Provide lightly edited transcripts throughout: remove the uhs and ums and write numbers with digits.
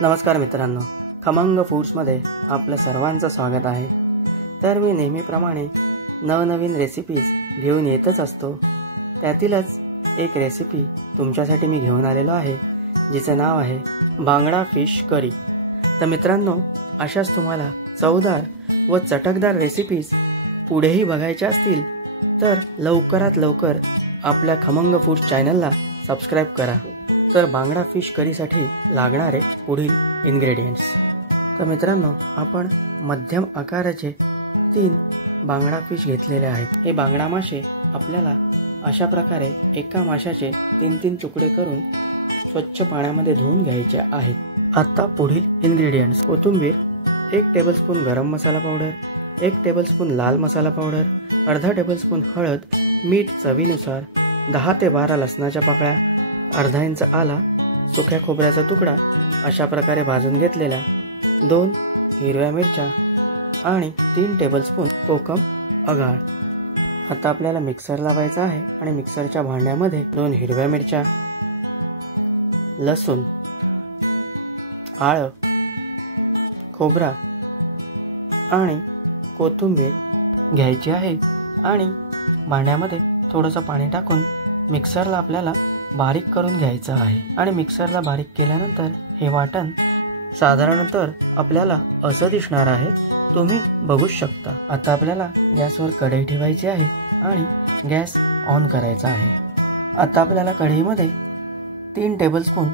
नमस्कार मित्रांनो, खमंग फूड्समध्ये आपलं सर्वांचं स्वागत आहे। तर मी नेहमीप्रमाणे नवनवीन रेसिपीज घेऊन येतच असतो। त्यातीलच एक रेसिपी तुमच्यासाठी मी घेऊन आलेलो आहे, जिचे नाव आहे बांगडा फिश करी। तर मित्रांनो, अशाच तुम्हाला चवदार व चटकदार रेसिपीज पुढेही बघायच्या असतील तर लवकरात लवकर आपल्या खमंग फूड्स चॅनलला सबस्क्राइब करा। तर बांगडा फिश करीसाठी लागणारे पुढील इन्ग्रेडियंट्स। तर मित्रांनो, आपण मध्यम आकाराचे 3 बांगडा फिश घेतलेले आहेत। हे बांगडा मासे आपल्याला अशा प्रकारे एका माशाचे 3-3 तुकडे करून स्वच्छ पाण्यामध्ये धुवून घ्यायचे आहेत। आता पुढील इन्ग्रेडियंट्स: कोथिंबीर, 1 टेबलस्पून गरम मसाला पावडर, 1 टेबलस्पून लाल मसाला पावडर, अर्धा टेबलस्पून हळद, मीठ चवीनुसार, 10 ते 12 लसणाच्या पाकळ्या, अर्धा इंच आला, सुक्या खोबऱ्याचा तुकडा अशा प्रकारे भाजून घेतलेला, 2 हिरव्या मिरच्या आणि 3 टेबलस्पून कोकम आगाळ। आता आपल्याला मिक्सर लावायचा आहे आणि मिक्सरच्या भांड्यामध्ये 2 हिरव्या मिरच्या, लसूण, आलं, खोबरा आणि कोथिंबीर घ्यायची आहे आणि भांड्यामध्ये थोडंसं पाणी टाकून मिक्सरला आपल्याला बारीक करून घ्यायचं आहे। आणि मिक्सरला बारीक केल्यानंतर हे वाटण साधारणतः आपल्याला असं दिसणार आहे, तुम्ही बघू शकता। आता आपल्याला गॅसवर कढई ठेवायची आहे आणि गॅस ऑन करायचा आहे। आता आपल्याला कढईमध्ये 3 टेबलस्पून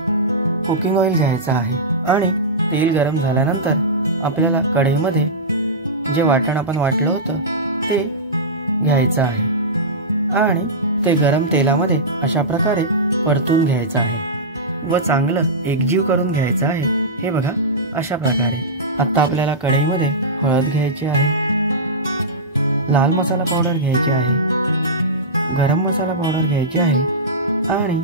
कुकिंग ऑइल घ्यायचं आहे आणि तेल गरम झाल्यानंतर आपल्याला कढईमध्ये जे वाटण आपण वाटलं होतं ते घ्यायचं आहे आणि ते गरम तेलामध्ये अशा प्रकारे परतून घ्यायचं आहे व चांगलं एकजीव करून घ्यायचं आहे। हे बघा, अशा प्रकारे। आता आपल्याला कढईमध्ये हळद घ्यायची आहे, लाल मसाला पावडर घ्यायची आहे, गरम मसाला पावडर घ्यायची आहे आणि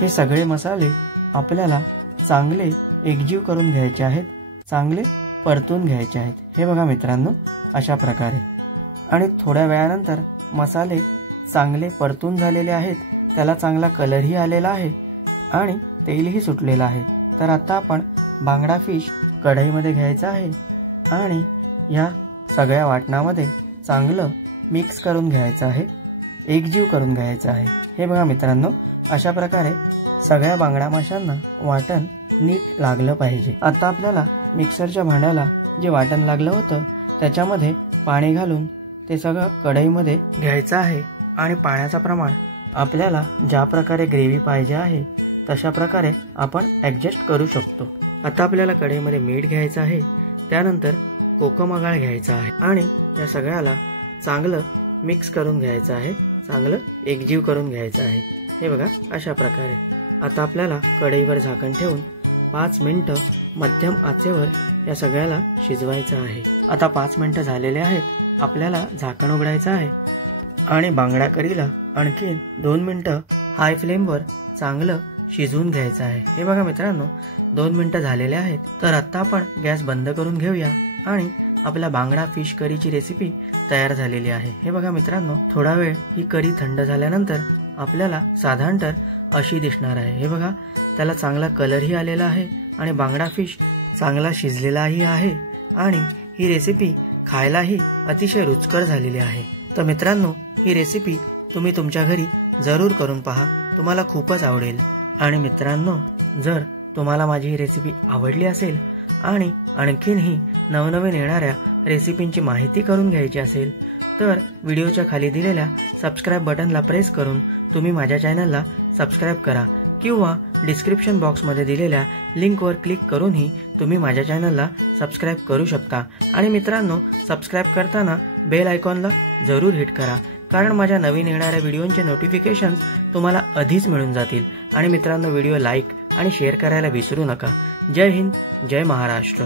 हे सगळे मसाले आपल्याला चांगले एकजीव करून घ्यायचे आहेत, चांगले परतून घ्यायचे आहेत। हे बघा मित्रांनो, अशा प्रकारे। आणि थोड्या वेळानंतर मसाले चांगले परतून झालेले आहेत, त्याला चांगला कलरही आलेला आहे आणि तेलही सुटलेलं आहे। तर आता आपण बांगडा फिश कढईमध्ये घ्यायचा आहे आणि या सगळ्या वाटणामध्ये चांगलं मिक्स करून घ्यायचं आहे, एकजीव करून घ्यायचं आहे। हे बघा मित्रांनो, अशा प्रकारे सगळ्या बांगडा माशांना वाटण नीट लागलं पाहिजे। आता आपल्याला मिक्सरच्या भांड्याला जे वाटण लागलं होतं त्याच्यामध्ये पाणी घालून ते सगळं कढईमध्ये घ्यायचं आहे आणि पाण्याचं प्रमाण आपल्याला ज्या प्रकारे ग्रेव्ही पाहिजे आहे तशा प्रकारे आपण ॲडजस्ट करू शकतो। आता आपल्याला कढईमध्ये मीठ घ्यायचं आहे, त्यानंतर कोकम आगाळ घ्यायचा आहे आणि या सगळ्याला चांगलं मिक्स करून घ्यायचं आहे, चांगलं एकजीव करून घ्यायचं आहे। हे बघा, अशा प्रकारे। आता आपल्याला कढईवर झाकण ठेवून 5 मिनिटं मध्यम आचेवर या सगळ्याला शिजवायचं आहे। आता 5 मिनिटं झालेले आहेत, आपल्याला झाकण उघडायचं आहे आणि बांगडा करीला आणखीन 2 मिनिटं हाय फ्लेमवर चांगलं शिजवून घ्यायचं आहे। हे बघा मित्रांनो, 2 मिनिटं झालेले आहेत। तर आता आपण गॅस बंद करून घेऊया आणि आपल्या बांगडा फिश करीची रेसिपी तयार झालेली आहे। हे बघा मित्रांनो, थोडा वेळ ही करी थंड झाल्यानंतर आपल्याला साधारणतः अशी दिसणार आहे। हे बघा, त्याला चांगला कलरही आलेला आहे आणि बांगडा फिश चांगला शिजलेलाही आहे आणि ही रेसिपी खायलाही अतिशय रुचकर झालेली आहे। तर मित्रांनो, ही रेसिपी तुम्ही तुमच्या घरी जरूर करून पहा, तुम्हाला खूपच आवडेल। आणि मित्रांनो, जर तुम्हाला माझी ही रेसिपी आवडली असेल आणि आणखीनही नवनवीन येणाऱ्या रेसिपींची माहिती करून घ्यायची असेल तर व्हिडिओच्या खाली दिलेल्या सबस्क्राइब बटनला प्रेस करून तुम्ही माझ्या चॅनलला सबस्क्राइब करा किंवा डिस्क्रिप्शन बॉक्समध्ये दिलेल्या लिंकवर क्लिक करूनही तुम्ही माझ्या चॅनलला सबस्क्राइब करू शकता। आणि मित्रांनो, सबस्क्राइब करताना बेल आयकॉनला जरूर हिट करा, कारण माझ्या नवीन येणाऱ्या व्हिडिओंचे नोटिफिकेशन्स तुम्हाला आधीच मिळून जातील। आणि मित्रांनो, व्हिडिओ लाईक आणि शेअर करायला विसरू नका। जय हिंद, जय महाराष्ट्र।